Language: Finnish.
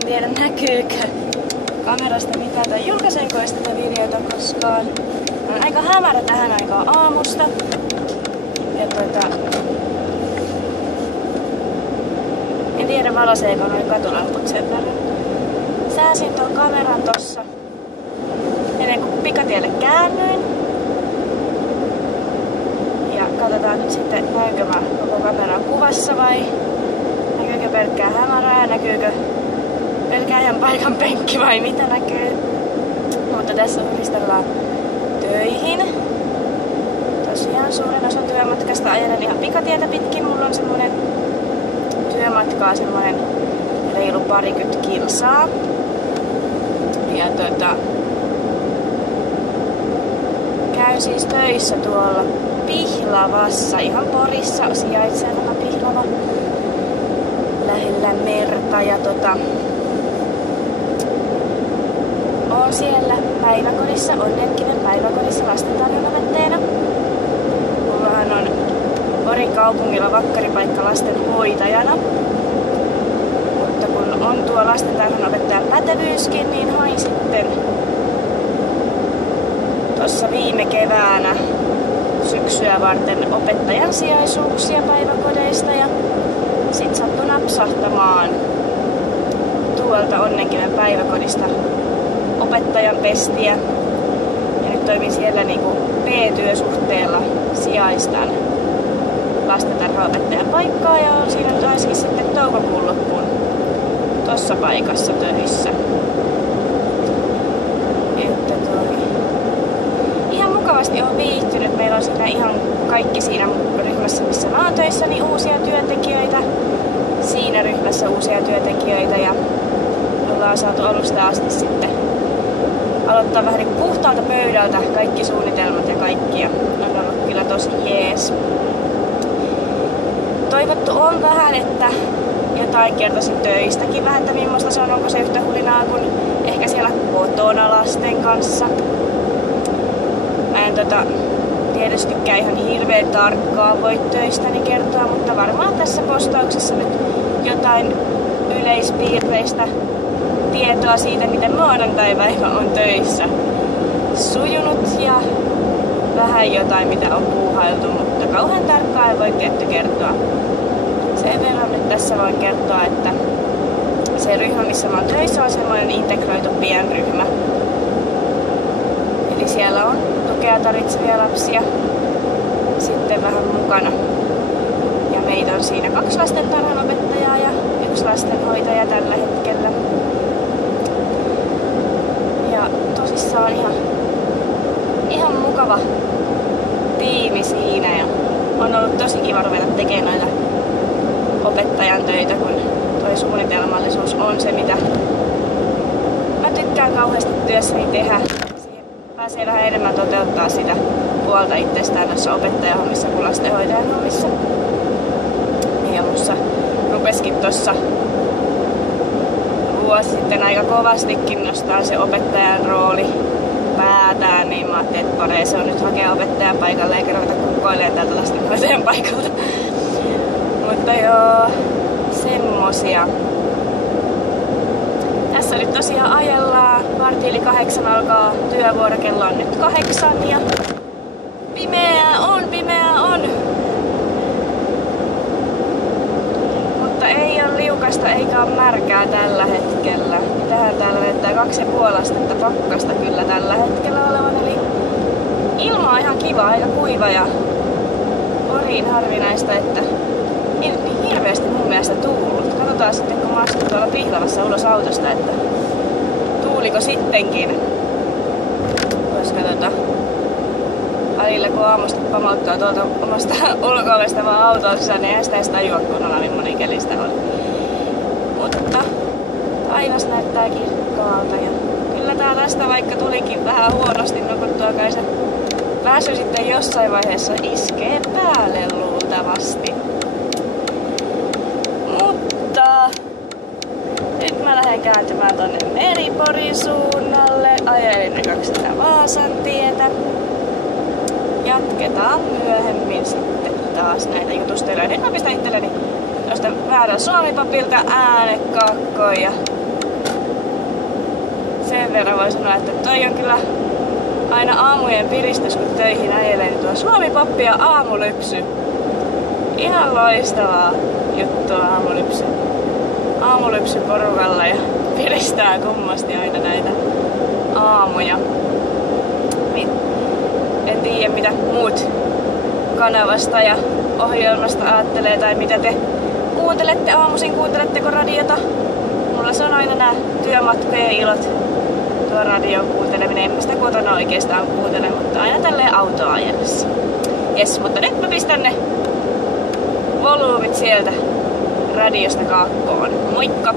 En tiedä näkyykö kamerasta mitään tai julkaisenko tätä videota koskaan. On aika hämärä tähän aikaan aamusta. Ja en tiedä valaseeko noin katulamput sen verran. Sääsin tuon kameran tossa ennen kuin pikatielle käännyin. Ja katsotaan nyt sitten näykö mä koko kameran kuvassa vai näkyykö pelkkää hämärää ja näkyykö pelkkää ihan paikan penkki vai mitä näkyy. Mutta tässä valmistellaan töihin. Tosiaan suurin osa työmatkasta ajelen ihan pikatietä pitkin. Mulla on semmonen työmatkaa semmonen reilu 20 kilsaa. Ja käyn siis töissä tuolla Pihlavassa, ihan Porissa sijaitsee tämä Pihlava lähellä merta ja oon siellä päiväkodissa, Onnenkiven päiväkodissa lastentarhanopettajana. Mullahan on Porin kaupungilla vakkaripaikka lastenhoitajana. Mutta kun on tuo lastentarhanopettajan pätevyyskin, niin hain sitten tossa viime keväänä syksyä varten opettajan sijaisuuksia päiväkodeista ja sit sattui napsahtamaan tuolta Onnenkiven päiväkodista opettajan pestiä. Ja nyt toimin siellä niinku B-työsuhteella sijaistan lastentarhaopettajan paikkaa ja on siinä nyt ainakin sitten toukokuun loppuun tossa paikassa töissä. Että ihan mukavasti on viihtynyt. Meillä on siinä ihan kaikki siinä ryhmässä, missä mä oon töissä, niin uusia työntekijöitä. Siinä ryhmässä uusia työntekijöitä ja ollaan saatu alusta asti sitten aloittaa vähän niin puhtaalta pöydältä kaikki suunnitelmat ja kaikki. Ja on ollut kyllä tosi jees. Toivottu on vähän, että jotain kertoisin töistäkin vähän, että millaista se on, onko se yhtä hulinaa kuin ehkä siellä kotona lasten kanssa. Mä en tietystikään ihan hirveän tarkkaan voi töistäni kertoa, mutta varmaan tässä postauksessa nyt jotain yleispiirteistä tietoa siitä, miten maanantaipäivä on töissä sujunut ja vähän jotain, mitä on puuhailtu, mutta kauhean tarkkaan ei voi tietty kertoa. Sen verran nyt tässä voin kertoa, että se ryhmä, missä mä oon töissä, on semmoinen integroitu pienryhmä. Eli siellä on tukea tarvitsevia lapsia sitten vähän mukana. Ja meitä on siinä 2 lastentarhanopettajaa ja 1 lastenhoitaja tällä hetkellä. Ja tosissaan ihan mukava tiimi siinä ja on ollut tosi kiva ruveta tekemään noita opettajan töitä, kun toi suunnitelmallisuus on se, mitä mä tykkään kauheasti työssäni tehdä. Pääsee vähän enemmän toteuttaa sitä puolta itsestään noissa opettajahommissa kuin lastenhoitajan hommissa. Ja musta rupeskin tossa vuosi sitten aika kovastikin nostaa se opettajan rooli päätään, niin mä ajattelin, että paremmin se on nyt hakea opettajan paikalle eikä ruveta kukkoilemaan täältä lastenhoitajan paikalta. Mutta joo, semmosia. Tässä nyt tosiaan ajellaan. 7:15 alkaa työvuoro, kello on nyt 8 ja pimeää on. Mutta ei ole liukasta eikä ole märkää tällä hetkellä. Mitähän täällä näyttää 2,5 astetta pakkasta kyllä tällä hetkellä olevan. Eli ilma on ihan kiva, aika kuiva ja Poriin harvinaista, että ei nyt niin hirveästi mun mielestä tuullut. Katsotaan sitten, kun mä astun tuolla Pihlavassa ulos autosta, että tuuliko sittenkin. Koska välillä kun aamusta pamauttaa tuolta omasta ulko-ovesta vaan autoon sisään, niin eihän sitä edes tajua kunnolla, millainen keli sitä oli. Mutta taivas näyttää kirkkaalta ja kyllä tää tästä vaikka tulikin vähän huonosti nukuttua, kai se väsy sitten jossain vaiheessa iskee päälle luultavasti. Mutta nyt mä lähden kääntymään tonne Meri-Porin suunnalle. Ajelin kaksi tätä Vaasan tietä. Jatketaan myöhemmin sitten taas näitä jutustelijoita. Nyt mä pistän itselleni tuosta väärän Suomi-papilta äänekakkoon ja sen verran voi sanoa, että toi on kyllä aina aamujen piristys, kun töihin ajelee, niin tuo Suomi-poppi ja aamulypsy. Ihan loistavaa juttua aamulypsy porukalla ja piristää kummasti aina näitä aamuja. Niin en tiedä mitä muut kanavasta ja ohjelmasta ajattelee tai mitä te kuuntelette aamuisin, kuunteletteko radiota? Mulla se on aina nää työmatkojen ilot, tuo radion kuunteleminen. En mä sitä kotona oikeastaan kuuntele, mutta aina tälleen autoa ajellessa. Jes, mutta nyt mä pistän ne volyymit sieltä radiosta kaakkoon. Moikka!